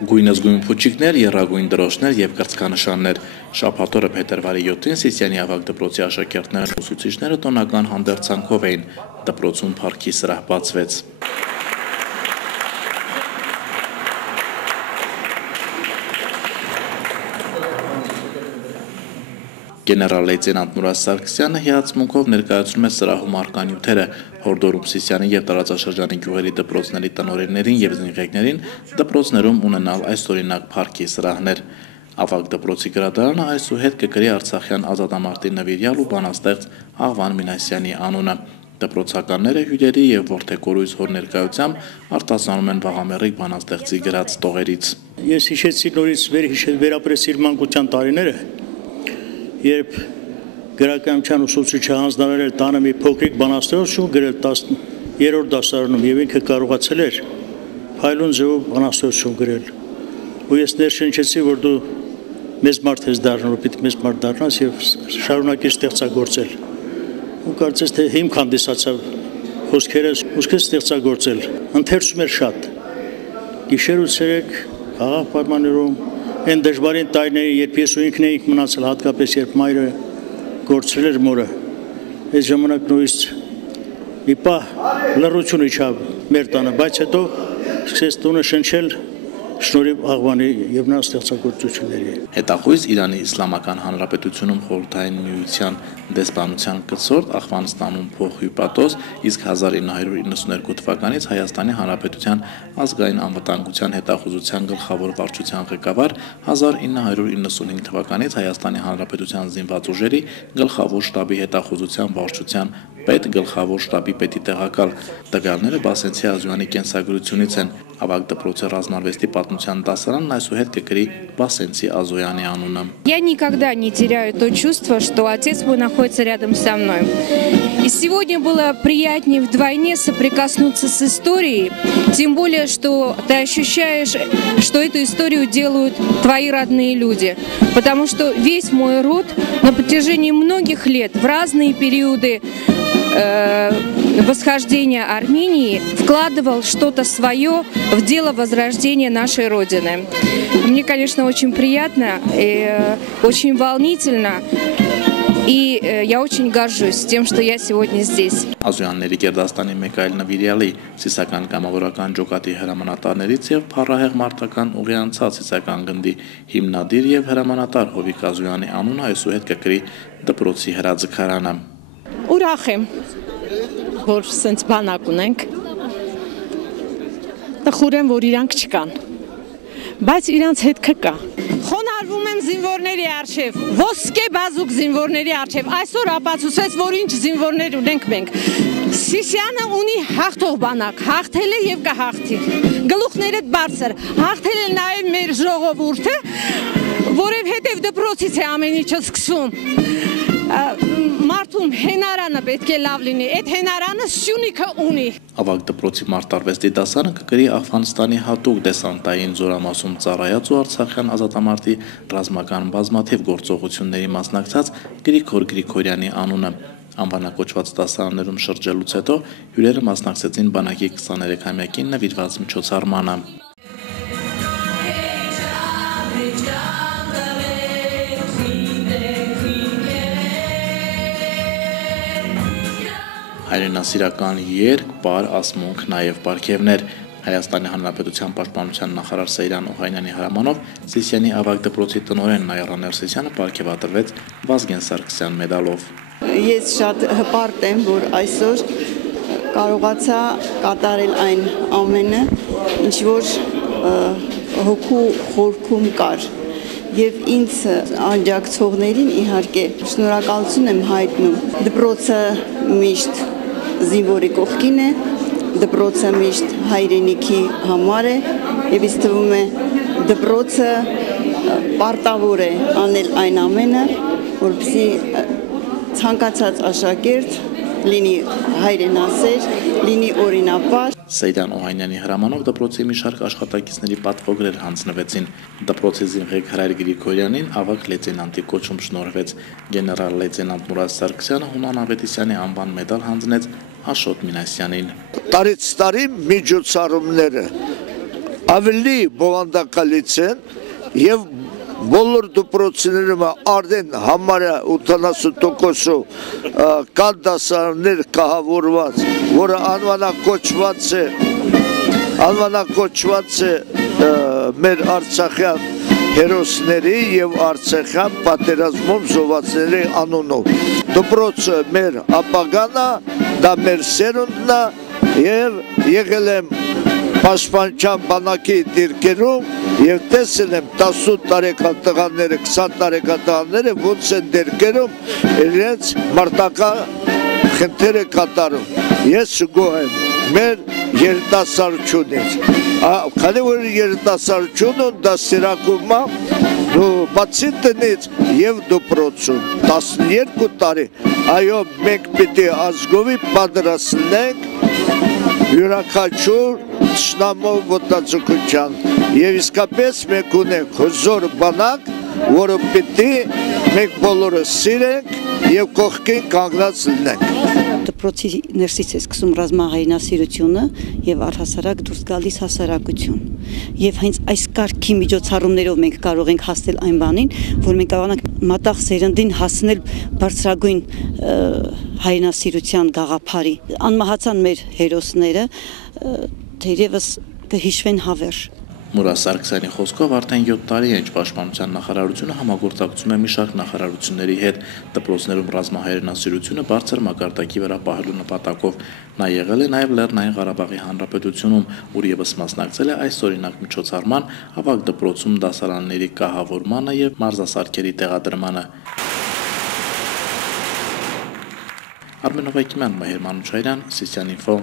Գույնզգույն փուչիկներ, եռագույն դրոշներ եւ կրծքանշաններ։ Շաբաթ օրը փետրվարի 7-ին Սիսիանի ավագ դպրոցի աշակերտներն ու ուսուցիչները տոնական հանդերձանքով էին։ Դպրոցում փառքի սրահ բացվեց։ Գեներալ լեյտենանտ Նուրազ Սարգսյանը հիացմունքով ներկայացնում է սրահում առկա նյութերը, հորդորում Սիսիանի եւ տարածաշրջանի գյուղերի դպրոցների տնօրեններին եւ զինվորներին դպրոցներում ունենալ այսօրինակ փառքի սրահներ։ Ավագ դպրոցի գրադարանը այսուհետ կգրի Արցախյան ազատամարտի նվիրյալ ու բանաստեղծ Աղվան Մինասյանի անունը։ Դպրոցականները հյուրերի եւ որդեկորույս հոր ներկայությամբ արտասանում են Վաղամերիկ բանաստեղծի գրած տողերից։ Ես հիշեցի նորից վերապրեցի իր մանկության տարիները, երբ գրականության ուսուցիչը հանձնարարել տանը մի փոքրիկ բանաստեղծություն գրել 10-րդ դասարանում եւ ինքը կարողացել էր փայլուն ձևով բանաստեղծություն գրել։ Ու ես ներշնչեցի, որ դու մեծ մարդ ես դառնալու, պիտի մեծ մարդ դառնաս եւ շարունակես ստեղծագործել։ Ու կարծես թե հիմք հանդիսացավ խոսքերս, ուզքես ստեղծագործել։ Ընթերցում էր շատ։ Գիշեր ու ցերեկ խաղաղ պայմաններում Այն դժվարին տարիներին, երբ ես ու ինքն էինք մնացել, հատկապես երբ մայրը գործել էր մորը, այս ժամանակ նույնիսկ մի պահ լռություն իջավ մեր տանը, բայց հետո սկսեց տունը շնչել շնորհիվ Աղվանի եւ նա ստեղծագործությունների։ Հետախույզ Իրանի Իսլամական Հանրապետությունում խորհրդային միության դեսպանության կցորդ Աղվանստանում փոխհյուպատոս, իսկ 1992 թվականից Հայաստանի Հանրապետության ազգային անվտանգության հետախուզության գլխավոր վարչության ղեկավար, 1995 թվականից Հայաստանի Հանրապետության զինված ուժերի գլխավոր շտաբի հետախուզության վարչության պետ, գլխավոր շտաբի պետի տեղակալ։ Տվյալները Բասենցի Ազոյանի կենսագրությունից են։ Ավագ դպրոցի ռազմարվեստի պատմության դասարանն այսուհետ կգրի Բասենցի Ազոյանի անունը։ Я никогда не теряю то чувство, что отец мой находится рядом со мной. И сегодня было приятнее вдвойне соприкоснуться с историей, тем более, что ты ощущаешь, что эту историю делают твои родные люди. Потому что весь мой род на протяжении многих лет в разные периоды восхождения Армении вкладывал что-то свое в дело возрождения нашей Родины. Мне, конечно, очень приятно и очень волнительно. И я очень горжусь тем, что я сегодня здесь. Ազոյանների Գերդաստանի մեկ այլ նվիրյալի Սիսական կամավորական ջոկատի հրամանատարներից եւ Փառահեղ մարտական ուղիանցած Սիսական գնդի հիմնադիր եւ հրամանատար Հովիկ Ազոյանի անունը այսուհետ կգրի դպրոցի հրաձգարանը։ Ուրախ եմ, որ սենց բանակ ունենք, տխուր եմ, որ իրանք չկան, բայց իրանց հետքը կա։ Խոնարհվում եմ զինվորների առջև, ոսկե բազուկ զինվորների առջև, այսօր ապացուցեց, որ ինչ զինվորներ ունենք մենք։ Սիսիանը ունի հաղթող բանակ, հաղթել է եւ կհաղթի, գլուխները բարձր, հաղթել է նաեւ մեր ժողովուրդը, որովհետեւ դպրոցից է ամեն ինչը սկսվում։ Մարդում հենարանը պետք է լավ լինի, այդ հենարանը Սյունիքը ունի։ Ավագ դպրոցի մարտարվեստի դասարանը կգրի Աղվանստանի հատուկ դեսանտային զորամասում ծառայած ու Արցախյան ազատամարտի ռազմական բազմաթիվ գործողությունների մասնակցած Գրիգոր Գրիգորյանի անունը։ Անվանակոչված դասարաններում շրջելուց հետո հյուրերը մասնակցեցին բանակի 23-ամյակին նվիրված միջոցառմանը։ Հայրենասիրական երգ, պար, ասմունք, նաև պարգևներ։ Հայաստանի Հանրապետության պաշտպանության նախարար Սեյրան Օհանյանի հրամանով Սիսիանի ավագ դպրոցի տնօրեն Նաիրա Ներսիսյանը պարգևատրվեց Վազգեն Սարգսյան մեդալով։ Ես շատ հպարտ եմ, որ այսօր կարողացա կատարել այն ամենը, ինչ որ հոգու խորքում կար։ Եվ ինձ աջակցողներին իհարկե շնորհակալություն եմ հայտնում։ Դպրոցը միշտ զինվորի կողքին է, դպրոցը միշտ հայրենիքի համար է, եւ ինձ թվում է դպրոցը պարտավոր է անել այն ամենը, որպեսզի ցանկացած աշակերտ լինի հայրենասեր, լինի օրինապար։ Սեյրան Օհանյանի հրամանով դպրոցի մի շարք աշխատակիցների պատվոգրեր հանձնվեցին։ Դպրոցի զինղեկ Հրայր Գրիգորյանին ավագ լեյտենանտի կոչում շնորհվեց։ Գեներալ լեյտենանտ Նուրազ Սարգսյանը Հունան Ավետիսյանի անվան մեդալ հանձնեց Աշոտ Մինասյանին։ Տարեց տարի միջոցառումները ավելի բովանդակալից են եւ բոլոր դպրոցներում արդեն համարյա 80% կան դասարաններ կահավորված, որը անվանակոչված է մեր Արցախյան հերոսների եւ Արցախյան պատերազմում զոհվածների անունով։ Դպրոցը մեր ապագան է, դա մեր սերունդն է եւ եղել եմ Պաշտպանության բանակի դիրքերում եւ տեսել եմ 18 տարեկան տղաները, 20 տարեկան տղաները ոնց են դիրքերում իրենց մարտական խնդիրը կատարում։ Ես գոհ եմ մեր երիտասարդությունից։ Քանի որ երիտասարդությունը դասերակում է բացի տնից եւ դպրոցում 12 տարի, այո, մենք պիտի ազգովի պատրաստենք յուրաքանչյուր Շնամով ոտնաձգության եւ իսկապես մենք ունենք հզոր բանակ, որը պիտի մենք բոլորը սիրենք եւ կողքին կանգնած լինենք։ Դպրոցի ներսից է սկսում ռազմահայրենասիրությունը եւ առհասարակ դուրս գալիս հասարակություն։ Եվ հենց այս կարգի միջոցառումներով մենք կարող ենք հասնել այն բանին, որ մենք կարողանանք մատաղ սերնդին հասնել բարձրագույն հայրենասիրության գաղափարի։ Անմահացան մեր հերոսները, թերևս կհիշվեն հավերժ։ Մուրադ Սարգսյանի խոսքով արդեն 7 տարի է, ինչ Պաշտպանության նախարարությունը համագործակցում է մի շարք նախարարությունների հետ դպրոցներում ռազմահայրենասիրությունը բարձր մակարդակի վրա պահելու նպատակով։ Նա եղել է նաև Լեռնային Ղարաբաղի Հանրապետությունում, ուր ևս մասնակցել է այս օրինակ միջոցառման, ավագ դպրոցում դասարանների կահավորմանը եւ մարզասարքերի տեղադրմանը։ Արմեն Հովակիմյան, Մհեր Մանուչարյան, Սիսիան Ինֆո։